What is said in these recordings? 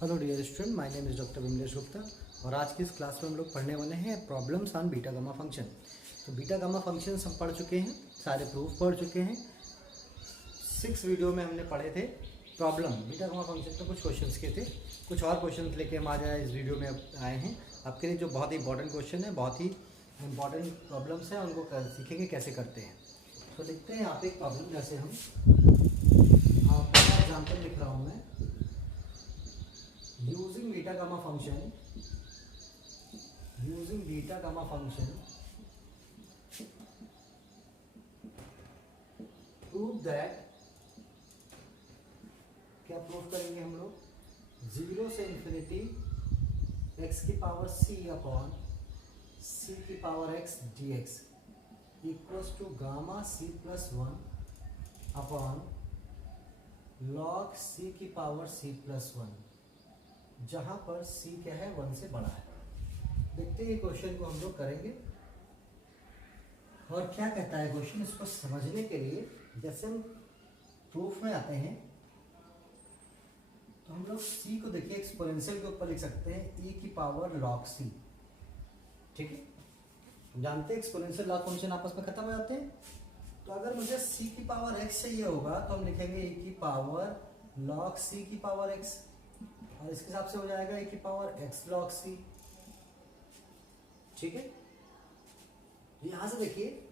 Hello dear student, my name is doctor Vimlesh Gupta और आज की इस क्लास में हम लोग पढ़ने वाले हैं problems on beta gamma function. तो बीटा गामा फंक्शन हम पढ़ चुके हैं, सारे प्रूफ पढ़ चुके हैं। 6 वीडियो में हमने पढ़े थे प्रॉब्लम बीटा गामा फंक्शन पे कुछ क्वेश्चंस के थे। कुछ और क्वेश्चंस लेके हम आज इस वीडियो में आए हैं आपके लिए, जो बहुत ही इंपॉर्टेंट क्वेश्चन है, बहुत ही इंपॉर्टेंट प्रॉब्लम्स हैं, उनको सीखेंगे कैसे करते हैं। तो लिखते हैं यहाँ पे एक प्रॉब्लम, जैसे हम पहला एग्जाम्पल लिख रहा हूँ मैं। Using beta gamma function, prove that, क्या प्रूव करेंगे हम लोग, 0 से इन्फिनिटी x की पावर c अपॉन c की power x dx equals to gamma c plus 1 upon log c की पावर c प्लस 1, जहां पर c क्या है 1 से बड़ा है। देखते हैं क्वेश्चन को हम लोग करेंगे और क्या कहता है क्वेश्चन। इसको समझने के लिए जैसे हम प्रूफ में आते हैं तो हम लोग c को देखिए एक्सपोनेंशियल के ऊपर लिख सकते हैं e की पावर log c। ठीक है, जानते हैं एक्सपोनेंशियल लॉग फंक्शन आपस में खत्म हो जाते हैं। तो अगर मुझे c की पावर x चाहिए होगा तो हम लिखेंगे e की पावर log c की पावर x, और इसके हिसाब से हो जाएगा e की पावर x log c। ठीक है, यहां से देखिए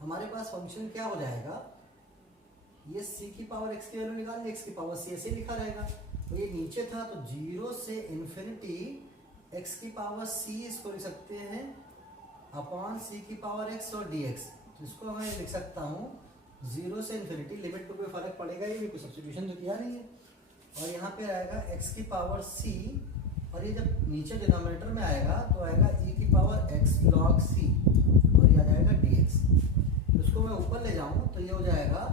हमारे पास फंक्शन क्या हो जाएगा, ये c की पावर x की वैल्यू निकाल, x की पावर c ऐसे लिखा रहेगा। तो ये नीचे था तो 0 से इन्फिनिटी x की पावर c इसको लिख सकते हैं अपॉन c की पावर x और dx। तो इसको मैं लिख सकता हूँ 0 से इन्फिनिटी, लिमिट पे कोई फर्क पड़ेगा ही नहीं, कोई सब्स्टिट्यूशन तो किया नहीं है। और यहाँ पे आएगा x की पावर c, और ये जब नीचे डिनोमिनेटर में आएगा तो आएगा e की पावर x log c, और ये आ जाएगा dx। तो इसको मैं ऊपर ले जाऊं तो ये हो जाएगा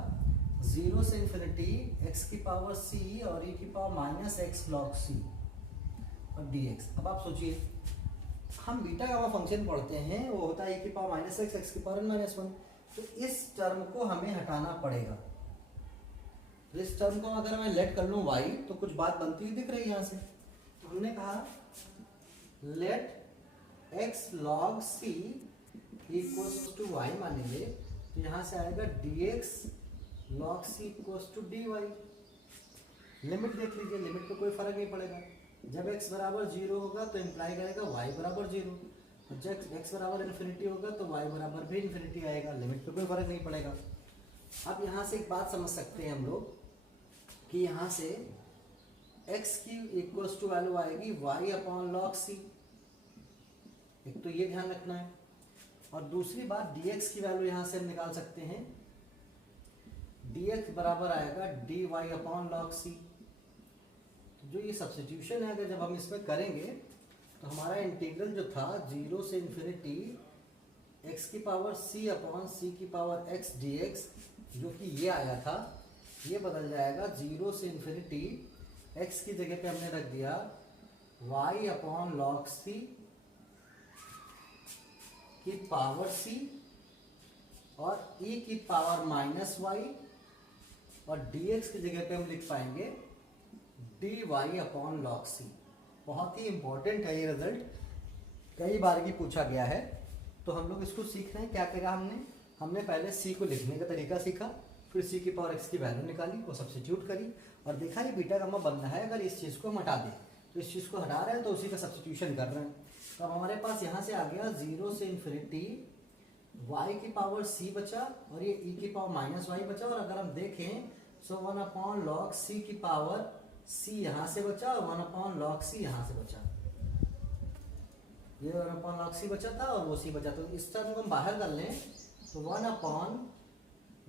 0 से इन्फिनिटी x की पावर c और e की power minus x log c और dx। अब आप सोचिए, हम बीटा गामा फंक्शन पढ़ते हैं, वो होता है e की पावर माइनस x की पावर माइनस 1। तो इस टर्म को हमें हटाना पड़ेगा। तो इस टर्म को अगर मैं लेट कर लूं y, तो कुछ बात बनती हुई दिख रही है यहाँ से। तो हमने कहा let x log c equals to y मानेंगे, तो यहाँ से आएगा dx log c equals to dy। Limit देख लीजिए, लिमिट पे कोई फर्क नहीं पड़ेगा। जब x बराबर 0 होगा तो इंप्लाई करेगा y बराबर 0, और जब x बराबर इन्फिनिटी होगा तो y बराबर भी इन्फिनिटी आएगा, लिमिट पे कोई फर्क नहीं पड़ेगा। अब यहाँ से एक बात समझ सकते हैं हम लोग कि यहाँ से x की इक्वल्स टू वैल्यू आएगी y अपॉन लॉग c। एक तो ये ध्यान रखना है, और दूसरी बात dx की वैल्यू यहाँ से हम निकाल सकते हैं, dx बराबर आएगा dy अपॉन लॉग c। तो जो ये सब्स्टिट्यूशन है, अगर जब हम इसमें करेंगे तो हमारा इंटीग्रल जो था 0 से इन्फिनिटी x की पावर c अपॉन c की पावर x dx, जो कि ये आया था, ये बदल जाएगा 0 से इन्फिनिटी x की जगह पे हमने रख दिया y अपॉन लॉग c की पावर c, और e की पावर माइनस y, और dx की जगह पे हम लिख पाएंगे dy अपॉन लॉग c। बहुत ही इंपॉर्टेंट है ये रिजल्ट, कई बार की पूछा गया है। तो हम लोग इसको सीख रहे हैं। क्या करा हमने पहले c को लिखने का तरीका सीखा, फिर c की पावर x की वैल्यू निकाली, वो सब्स्टिट्यूट करी, और देखा ये बीटा गामा बनना है। अगर इस चीज़ को हम हटा दें तो इस चीज़ को हटा रहे हैं तो उसी का सब्स्टिट्यूशन कर रहे हैं। तो अब हमारे पास यहाँ से आ गया 0 से इन्फिनिटी y की पावर c बचा, और ये e की पावर माइनस y बचा। और अगर हम देखें तो 1 अपॉन लॉग c की पावर c यहाँ से बचा, और 1 अपॉन लॉग c यहाँ से बचा। ये 1 अपॉन लॉग c बचा था और वो c बचा। तो इस टर्म को हम बाहर कर लें तो 1 अपॉन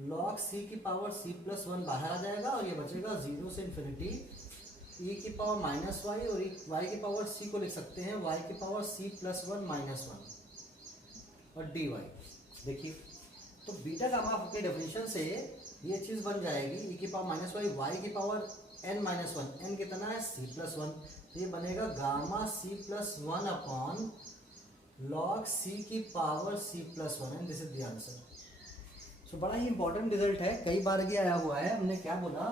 लॉग c की पावर c प्लस 1 बाहर आ जाएगा, और ये बचेगा 0 से इन्फिनिटी e की पावर माइनस y, और y की पावर c को लिख सकते हैं y की पावर c प्लस 1 माइनस 1 और dy। देखिए, तो बीटा गामा के डेफिनेशन से ये चीज़ बन जाएगी e की पावर माइनस y, y की पावर n माइनस 1, n कितना है c प्लस 1। तो ये बनेगा gamma c plus 1 upon log c की power c plus 1, and this is the answer. So बड़ा ही इंपॉर्टेंट रिजल्ट है, कई बार ये आया हुआ है। हमने क्या बोला,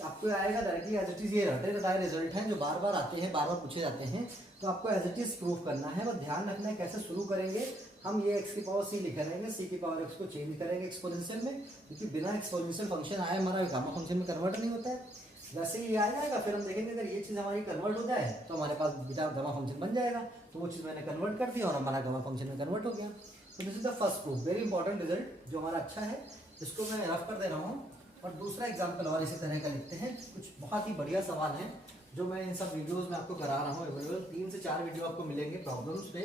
आपको आएगा डायरेक्टली एज इट इज, ये रटे रटाए रिजल्ट हैं जो बार बार आते हैं, बार बार पूछे जाते हैं, तो आपको एज इट इज प्रूफ करना है। बस ध्यान रखना है कैसे शुरू करेंगे। हम ये x की पावर c लिख रहेंगे, c की पावर x को चेंज करेंगे एक्सपोनेंशियल में, क्योंकि बिना एक्सपोनेंशियल फंक्शन आए हमारा गामा फंक्शन में कन्वर्ट नहीं होता है। वैसे ही आ जाएगा, फिर हम देखेंगे अगर ये चीज़ हमारी कन्वर्ट हो जाए तो हमारे पास बीटा गामा फंक्शन बन जाएगा। तो वो चीज़ मैंने कन्वर्ट कर दी और हमारा गामा फंक्शन में कन्वर्ट हो गया। तो this is the first proof, very important result जो हमारा अच्छा है, इसको मैं रफ कर दे रहा हूँ। और दूसरा एग्जाम्पल और इसी तरह का लिखते हैं। कुछ बहुत ही बढ़िया सवाल हैं जो मैं इन सब वीडियोस में आपको करा रहा हूँ अवेलेबल। 3 से 4 वीडियो आपको मिलेंगे प्रॉब्लम्स पे।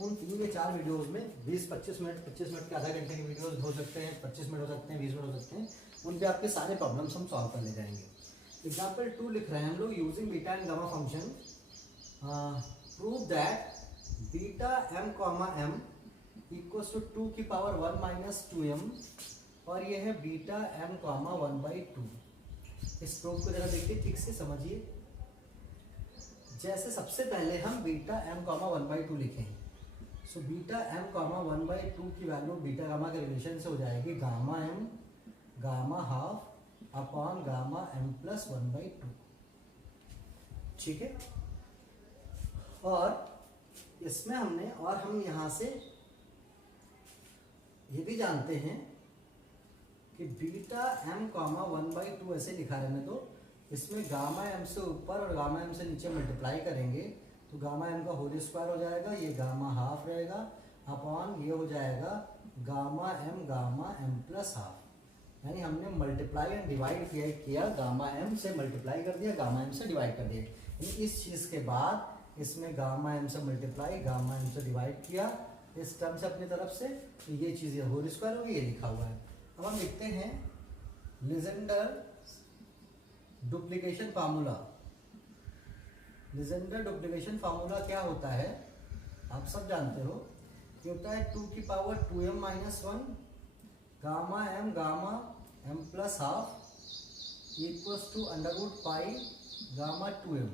उन 3 या 4 वीडियोस में 20-25 मिनट, 25 मिनट के आधा घंटे के वीडियोस हो सकते हैं, 25 मिनट हो सकते हैं, 20 मिनट हो सकते हैं। उन पे आपके सारे प्रॉब्लम्स हम सॉल्व कर ले जाएंगे। एग्जाम्पल 2 लिख रहे हैं हम लोग, using beta and gamma function prove that beta m comma m equals to 2 की पावर 1 माइनस 2m, और ये है बीटा m कॉमा 1/2। इस प्रूफ को जरा देखिए, ठीक से समझिए। जैसे सबसे पहले हम बीटा m कॉमा 1/2 लिखें, सो बीटा m कॉमा 1/2 की वैल्यू बीटा गामा के रिलेशन से हो जाएगी gamma m gamma half upon gamma m plus 1/2। ठीक है, और इसमें हमने, और हम यहाँ से ये भी जानते हैं कि बीटा m कॉमा 1/2 ऐसे लिखा रहने दो। इसमें गामा m से ऊपर और गामा m से नीचे मल्टीप्लाई करेंगे तो गामा m का होल स्क्वायर हो जाएगा, ये गामा हाफ रहेगा, अपॉन ये हो जाएगा गामा m प्लस हाफ। यानी हमने मल्टीप्लाई एंड डिवाइड किया, गामा m से मल्टीप्लाई कर दिया, गामा m से डिवाइड कर दिया। यानी इस चीज़ के बाद इसमें गामा m से मल्टीप्लाई, गामा m से डिवाइड किया इस टर्म से अपनी तरफ से, तो ये चीज़ होल स्क्वायर होगी, ये लिखा हुआ है। अब हम लिखते हैं Legender duplication formula. Legender duplication formula क्या होता है आप सब जानते हो, ये होता है 2 की power 2m minus 1 gamma m plus half equals to under root pi gamma 2m।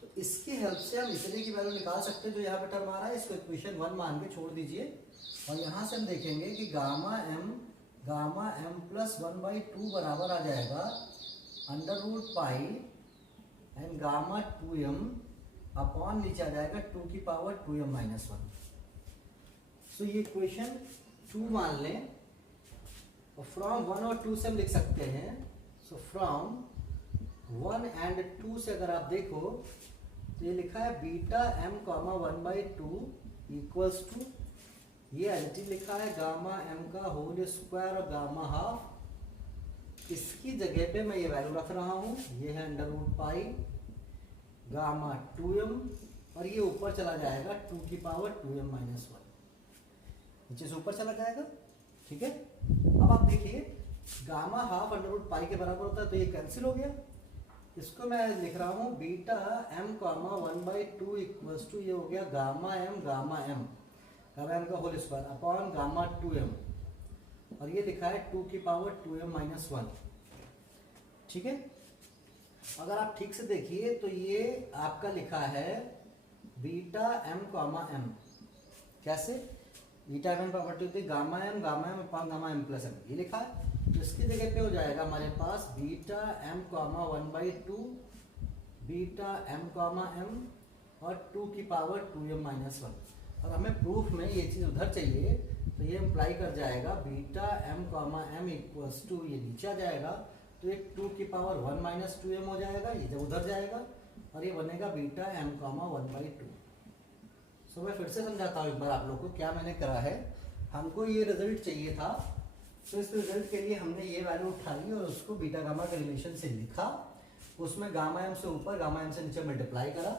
तो इसकी हेल्प से हम इतने की वैल्यू निकाल सकते हैं जो यहाँ पे टर्म आ रहा है, इसको इक्वेशन 1 मान के छोड़ दीजिए। और यहाँ से हम देखेंगे कि गामा m प्लस 1/2 बराबर आ जाएगा under root pi and gamma 2m upon नीचे आ जाएगा 2 की पावर 2m माइनस 1। सो ये इक्वेशन 2 मान लें, और फ्रॉम 1 और 2 से हम लिख सकते हैं। सो फ्रॉम 1 एंड 2 से अगर आप देखो तो ये लिखा है beta m comma 1/2 equals to, ये एलटी लिखा है गामा m का होल स्क्वायर और गामा हाफ। इसकी जगह पे मैं ये वैल्यू रख रहा हूँ, ये है under root pi gamma 2m, और ये ऊपर चला जाएगा 2 की पावर 2m माइनस 1, नीचे से ऊपर चला जाएगा। ठीक है, अब आप देखिए gamma half under root pi के बराबर होता है, तो ये कैंसिल हो गया। इसको मैं लिख रहा हूँ beta m comma 1/2 equals to, ये हो गया गामा m गामा m का whole square upon gamma 2m, और ये लिखा है 2 की पावर 2m माइनस 1। ठीक है, अगर आप ठीक से देखिए तो ये आपका लिखा है बीटा m कॉमा m, कैसे बीटा m प्रॉपर्टी होती है gamma m upon gamma m plus m, ये लिखा है। तो इसकी जगह पे हो जाएगा हमारे पास beta m comma 1/2 beta m comma m और 2 की पावर 2m माइनस 1। और हमें प्रूफ में ये चीज़ उधर चाहिए, तो ये इम्प्लाई कर जाएगा beta m comma m equals to, ये नीचे आ जाएगा तो एक 2 की पावर 1 माइनस 2m हो जाएगा, ये जब उधर जाएगा, और ये बनेगा बीटा m कॉमा 1/2। सो मैं फिर से समझाता हूँ एक बार आप लोग को क्या मैंने करा है। हमको ये रिजल्ट चाहिए था, तो इस रिजल्ट के लिए हमने ये वैल्यू उठाई और उसको बीटा गामा के रिलेशन से लिखा। उसमें गामा m से ऊपर गामा m से नीचे मल्टीप्लाई करा,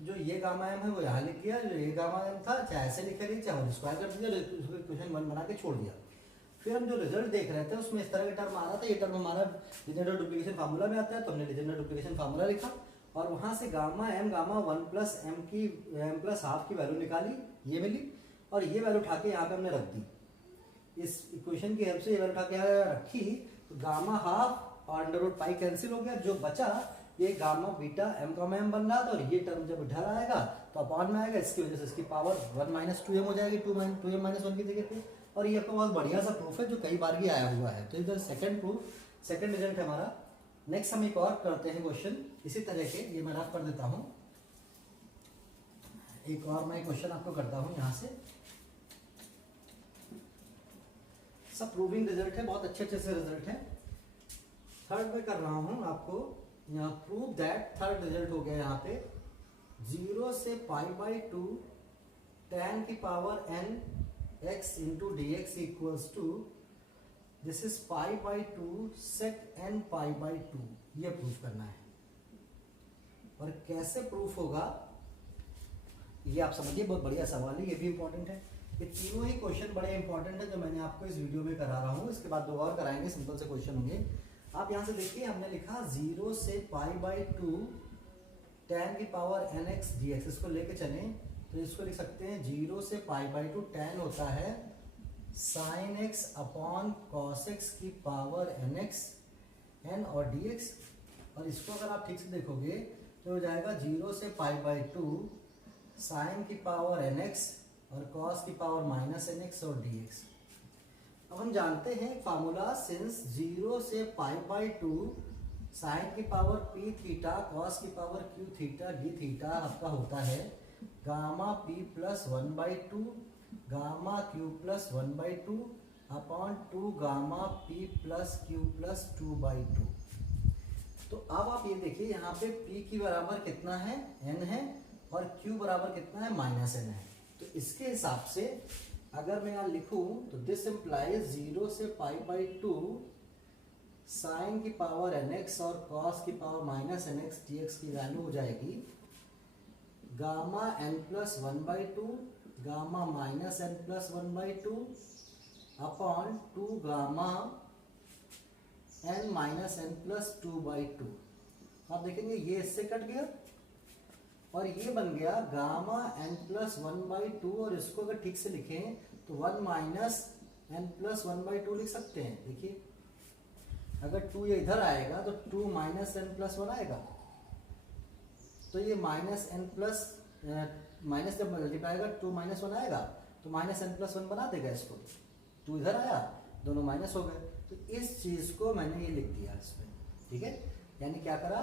जो ये गामा m है वो यहाँ लिख दिया, जो ये गामा m था चाहे ऐसे लिखा नहीं चाहे स्क्वायर कर दिया, उसको इक्वेशन 1 बना के छोड़ दिया। फिर हम जो रिजल्ट देख रहे थे उसमें इस तरह का टर्म आ रहा था, ये टर्म हमारा लीजेंडर डुप्लीकेशन फार्मूला में आता है, तो हमने लीजेंडर डुप्लीकेशन फार्मूला लिखा और वहाँ से gamma m 1 plus m plus half की वैल्यू निकाली, ये मिली, और ये वैल्यू उठा के यहाँ पे हमने रख दी। इस इक्वेशन की हेल्प से ये वैल्यू उठा के यहाँ रखी, तो गामा हाफ और अंडर रूट पाई कैंसिल हो गया, जो बचा ये गामा बीटा m बन रहा था, और ये टर्म जब इधर आएगा तो अपॉन में आएगा, इसकी वजह से इसकी पावर 1 माइनस 2m हो जाएगी, 2m माइनस 1 की जगह पे। और ये आपका बहुत बढ़िया सा प्रूफ है जो कई बार भी आया हुआ है। तो इधर सेकंड प्रूफ, सेकंड रिजल्ट है हमारा नेक्स्ट हम एक और करते हैं क्वेश्चन इसी तरह के, ये मैं रफ कर देता हूँ। एक और मैं क्वेश्चन आपको करता हूँ यहाँ से, सब प्रूविंग रिजल्ट है, बहुत अच्छे अच्छे से रिजल्ट है। थर्ड में कर रहा हूँ आपको यहाँ प्रूव दैट, थर्ड रिजल्ट हो गया यहाँ पे 0 से π/2 tan की power n x into D X equals to this is π/2 sec n π/2, ये प्रूफ करना है। और कैसे प्रूफ होगा ये आप समझिए, बहुत बढ़िया सवाल है, ये भी इंपॉर्टेंट है। ये तीनों ही क्वेश्चन बड़े इंपॉर्टेंट है जो मैंने आपको इस वीडियो में करा रहा हूँ। इसके बाद 2 और कराएंगे, सिंपल से क्वेश्चन होंगे। आप यहाँ से देखिए, हमने लिखा 0 से π/2 tan की पावर nx dx, इसको लेके चले तो इसको लिख सकते हैं 0 से π/2 tan होता है sin x upon cos x की पावर nx n और dx। और इसको अगर आप ठीक से देखोगे तो हो जाएगा 0 से π/2 sin की पावर nx और cos की पावर -nx और dx। अब हम जानते हैं फार्मूला, सिंस 0 से π/2 sin की पावर p थीटा cos की power q theta d theta आपका होता है gamma p plus 1/2 gamma q plus 1/2 upon 2 gamma p plus q plus 2/2। तो अब आप ये देखिए, यहाँ पे p की बराबर कितना है, n है, और q बराबर कितना है, -n है। तो इसके हिसाब से अगर मैं यहाँ लिखूं तो दिस इम्प्लाइज 0 से π/2 साइन की पावर nx और cos की पावर -nx dx की वैल्यू हो जाएगी gamma n plus 1/2 gamma -n plus 1/2 upon 2 gamma n -n plus 2/2। आप देखेंगे ये इससे कट गया और ये बन गया गामा n प्लस 1/2, और इसको अगर ठीक से लिखें तो 1 माइनस n प्लस 1/2 लिख सकते हैं। देखिए अगर 2 ये इधर आएगा तो 2 माइनस n प्लस 1 आएगा, तो ये माइनस n प्लस माइनस जब मल्टीप्लाई आएगा 2 माइनस 1 आएगा तो माइनस n प्लस 1 बना देगा इसको। 2 इधर आया, दोनों माइनस हो गए, तो इस चीज को मैंने ये लिख दिया इसमें। ठीक है, यानी क्या करा,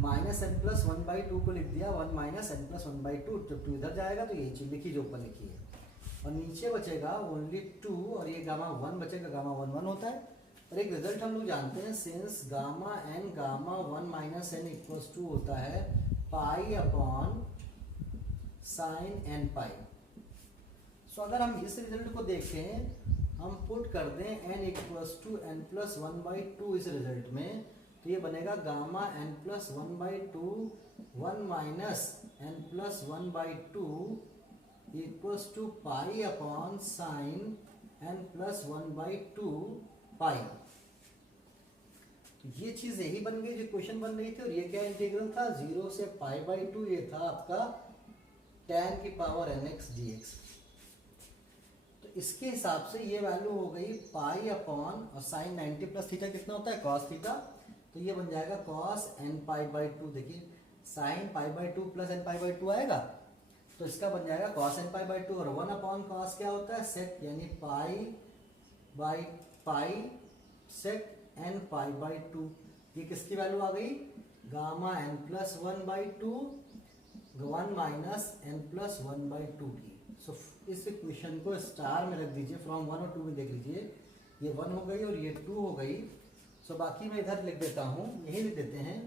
-n प्लस 1/2 को लिख दिया 1 माइनस n प्लस 1/2। जब 2 इधर जाएगा तो यही चीज लिखी जो ऊपर लिखी है, और नीचे बचेगा ओनली 2, और ये गामा 1 बचेगा, गामा 1 1 होता है। और एक रिजल्ट हम लोग जानते हैं, since gamma n gamma 1 minus n equals to होता है pi upon sine n pi. So अगर हम इस रिजल्ट को देखें, हम पुट कर दें n equals to n plus 1/2 इस रिजल्ट में, तो ये बनेगा gamma n plus 1/2 1 minus n plus 1/2 equals to pi upon sine n plus 1/2 pi. तो ये चीज यही बन गई जो क्वेश्चन बन रही थी। और ये क्या इंटीग्रल था, 0 से π/2, ये था आपका tan की पावर nx dx। तो इसके हिसाब से ये वैल्यू हो गई पाई अपॉन, और साइन 90 प्लस थीटा कितना होता है, cos थीटा, तो ये बन जाएगा cos n π/2। देखिए साइन π/2 प्लस n π/2 आएगा, तो इसका बन जाएगा cos n π/2, और 1 अपॉन cos क्या होता है, sec, यानी पाई sec n π/2। ये किसकी वैल्यू आ गई, gamma n plus 1/2 1 minus n plus 1/2 की। सो इस इक्वेशन को स्टार में रख दीजिए, फ्रॉम 1 और 2 में देख लीजिए, ये 1 हो गई और ये 2 हो गई। सो बाकी मैं इधर लिख देता हूँ, यही लिख देते हैं,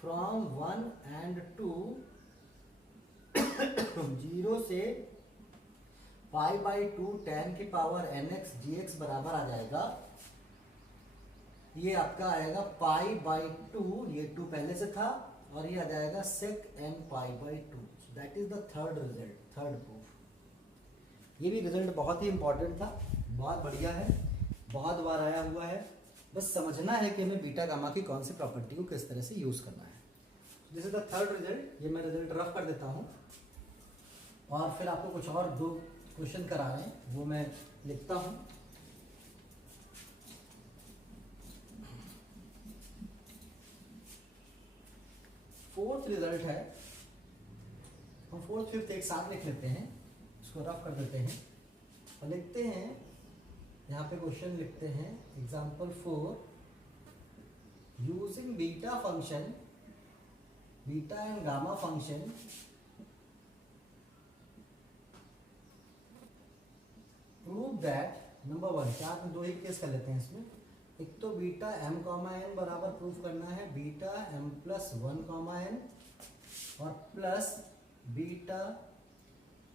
फ्रॉम 1 एंड 2 0 से π/2 tan की पावर nx dx बराबर आ जाएगा, ये आपका आएगा π/2, ये 2 पहले से था, और ये आ जाएगा sec n π/2। That is the third result, third proof. ये भी रिजल्ट बहुत ही इंपॉर्टेंट था, बहुत बढ़िया है, बहुत बार आया हुआ है। बस समझना है कि हमें बीटा गामा की कौन सी प्रॉपर्टी को किस तरह से यूज करना है। This is the third result. ये मैं रिजल्ट रफ कर देता हूँ, और फिर आपको कुछ और 2 क्वेश्चन कराने हैं, वो मैं लिखता हूँ। फोर्थ रिजल्ट है, हम फोर्थ फिफ्थ एक साथ लिख लेते हैं, इसको रफ कर देते हैं और लिखते हैं। यहाँ पे क्वेश्चन लिखते हैं, example 4, using beta function, beta and gamma function prove that, number one, क्या आप दो ही केस कर लेते हैं इसमें। एक तो बीटा एम कॉमा एन बराबर प्रूफ करना है beta M plus one comma N, और plus beta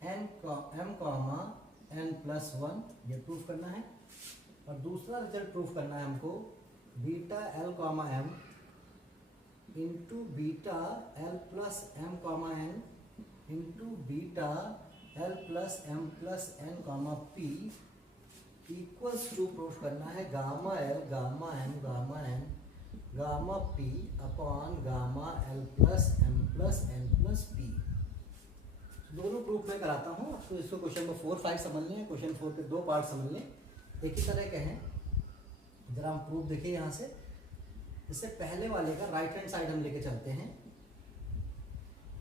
N M comma N plus one, ये प्रूफ करना है। और दूसरा रिजल्ट प्रूफ करना है हमको beta L comma M into beta L plus M comma N into beta L plus N comma P equals to proof करना है gamma L gamma M gamma N gamma P upon gamma L plus M plus N plus P. दोनों proof मैं कराता हूँ, तो इसको question number 4, 5 समझ लें, क्वेश्चन 4 के दो पार्ट समझ लें, एक ही तरह के हैं। जरा हम प्रूफ देखिए यहाँ से। इससे पहले वाले का राइट हैंड साइड हम लेके चलते हैं।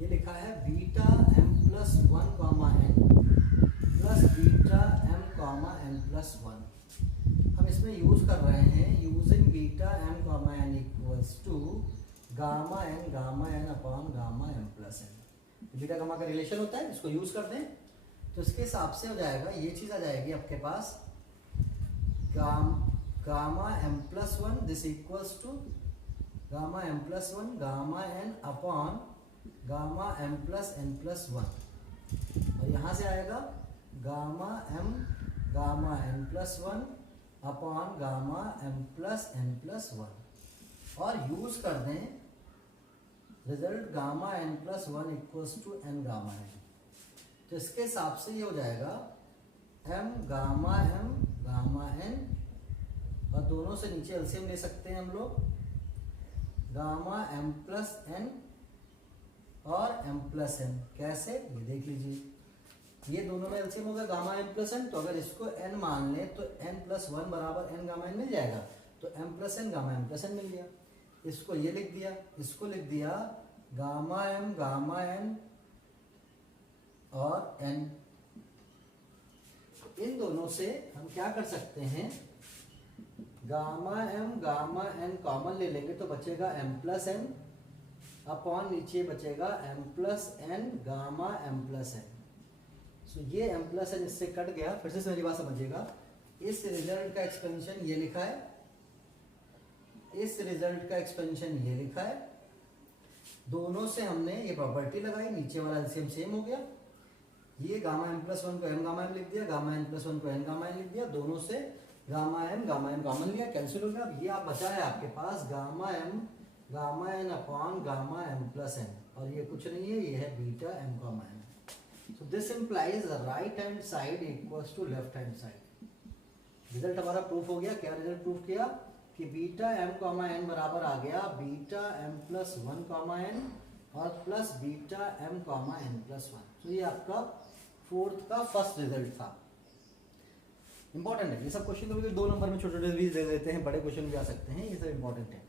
ये लिखा है beta M plus one comma N plus beta M comma N plus one. हम इसमें यूज कर रहे हैं using beta M comma N equals to gamma N upon gamma M plus N. Beta gamma का रिलेशन होता है, इसको use कर दें तो इसके हिसाब से हो जाएगा, ये चीज आ जाएगी आपके पास gamma M plus one this equals to gamma M plus one gamma N upon gamma M plus N plus one. और यहाँ से आएगा gamma N plus one upon gamma M plus one. और यूज कर दें result gamma N plus one equals to N gamma N. तो इसके हिसाब से ये हो जाएगा एम गामा एन, और दोनों से नीचे एलसीएम ले सकते हैं हम लोग, गामा एम प्लस एन और एम प्लस एन। कैसे, ये देख लीजिए, ये दोनों में एलसीएम होगा गामा एम प्लस एन, तो अगर इसको एन मान ले तो एन प्लस वन बराबर एन गामा एन मिल जाएगा, तो M plus N gamma M plus N मिल गया। इसको ये लिख दिया, इसको लिख दिया गामा एन और एन। इन दोनों से हम क्या कर सकते हैं, गामा एन कॉमन ले लेंगे तो बचेगा एम प्लस एन अपॉन नीचे बचेगा M plus N gamma M plus N. So ये एम प्लस एन इससे कट गया। फिर से मेरी बात समझिएगा, इस रिजल्ट का एक्सपेंशन ये लिखा है, इस रिजल्ट का एक्सपेंशन ये लिखा है, दोनों से हमने ये प्रॉपर्टी लगाई, नीचे वाला एलसीएम सेम हो गया। ये गामा एम प्लस वन को एम गामा एम लिख दिया, गामा एन प्लस वन को एन गामा एन लिख दिया, दोनों से गामा एन कॉमन लिया, कैंसिल हो गया। अब ये आप बचा है आपके पास gamma N upon gamma M plus N, और ये कुछ नहीं है, ये है beta M comma N. So this implies right hand side equals to left hand side. Result हमारा प्रूफ हो गया। क्या रिजल्ट प्रूफ किया कि बीटा एम कॉमा एन बराबर आ गया beta M plus one comma N और plus beta M comma N plus one. तो ये आपका फोर्थ का फर्स्ट रिजल्ट था। इंपॉर्टेंट है ये सब क्वेश्चन, कभी 2 नंबर में छोटे छोटे भी दे देते हैं, बड़े क्वेश्चन भी आ सकते हैं, ये सब इंपॉर्टेंट है।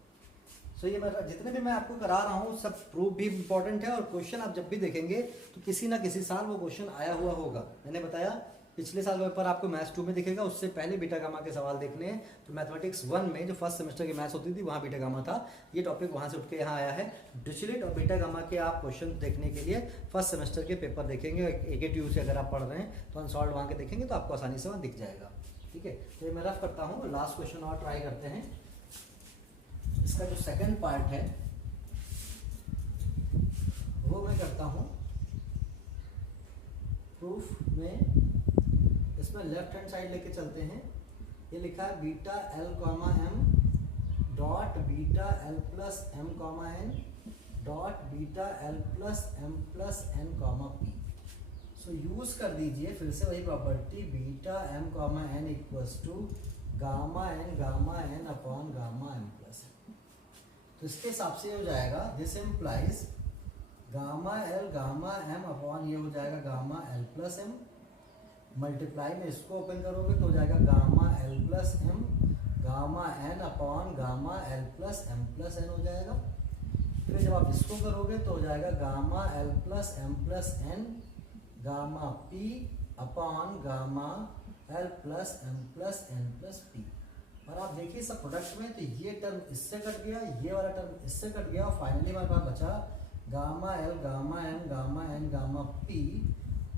सो ये मैं जितने भी मैं आपको करा रहा हूँ सब प्रूफ भी इंपॉर्टेंट है, और क्वेश्चन आप जब भी देखेंगे तो किसी ना किसी साल वो क्वेश्चन आया हुआ होगा। मैंने बताया पिछले साल पेपर आपको मैथ्स 2 में दिखेगा, उससे पहले बीटा गामा के सवाल देखने हैं तो मैथमेटिक्स 1 में जो फर्स्ट सेमेस्टर की मैथ्स होती थी वहाँ बीटा गामा था। ये टॉपिक वहाँ से उठ के यहाँ आया है। डिरिचलेट और बीटा गामा के आप क्वेश्चन देखने के लिए फर्स्ट सेमेस्टर के पेपर देखेंगे, AKTU से अगर आप पढ़ रहे हैं तो अनसॉल्व वहाँ के देखेंगे तो आपको आसानी से वहाँ दिख जाएगा। ठीक है, तो ये मैं रफ करता हूँ, लास्ट क्वेश्चन और ट्राई करते हैं। इसका जो सेकंड पार्ट है वो मैं करता हूँ प्रूफ में। इसमें लेफ्ट हैंड साइड लेके चलते हैं। ये लिखा है beta L comma M dot beta L plus M comma N dot beta L plus N comma P. So use कर दीजिए फिर से वही property beta M comma N equals to gamma N upon gamma M plus N. तो इसके हिसाब से हो जाएगा this implies gamma M upon ये हो जाएगा gamma L plus M, multiply में इसको ओपन करोगे तो हो जाएगा gamma L plus M gamma N upon gamma L plus N हो जाएगा। फिर जब आप इसको करोगे तो हो जाएगा gamma L plus N gamma P upon gamma L plus N plus P. और आप देखिए सब प्रोडक्ट में, तो ये टर्म इससे कट गया, ये वाला टर्म इससे कट गया, और फाइनली हमारे पास बचा gamma L gamma M gamma N gamma P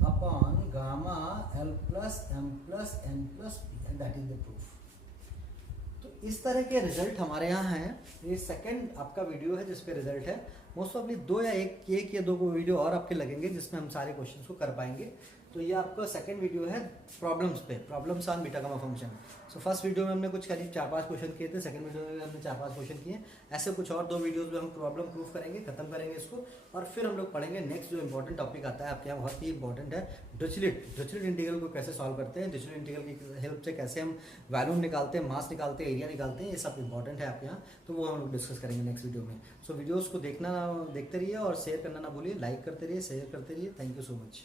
upon gamma L plus M plus N plus P, and that is the proof. तो इस तरह के रिजल्ट हमारे यहाँ हैं। ये सेकंड आपका वीडियो है जिसपे रिजल्ट है। मोस्ट ऑफली 2 या 1 या 2 को वीडियो और आपके लगेंगे जिसमें हम सारे क्वेश्चंस को कर पाएंगे। तो ये आपका सेकंड वीडियो है प्रॉब्लम्स पे, problems on beta gamma function. So first video में हमने कुछ करीब 4-5 क्वेश्चन किए थे, सेकंड वीडियो में हमने 4-5 क्वेश्चन किए। ऐसे कुछ और 2 वीडियोस में हम प्रॉब्लम प्रूफ करेंगे, खत्म करेंगे इसको, और फिर हम लोग पढ़ेंगे नेक्स्ट जो इंपॉर्टेंट टॉपिक आता है आपके यहाँ, बहुत ही इंपॉर्टेंट है, डिरिचलेट इंटीग्रल को कैसे सॉल्व करते हैं, डिरिचलेट इंटीग्रल की हेल्प से कैसे हम वैल्यूम निकालते हैं, मास निकालते हैं, एरिया निकालते हैं, ये सब इंपॉर्टेंट है आपके यहाँ। तो वो हम लोग डिस्कस करेंगे नेक्स्ट वीडियो में। सो वीडियोज़ को देखते रहिए और शेयर करना ना भूलिए, लाइक करते रहिए, शेयर करते रहिए। Thank you so much.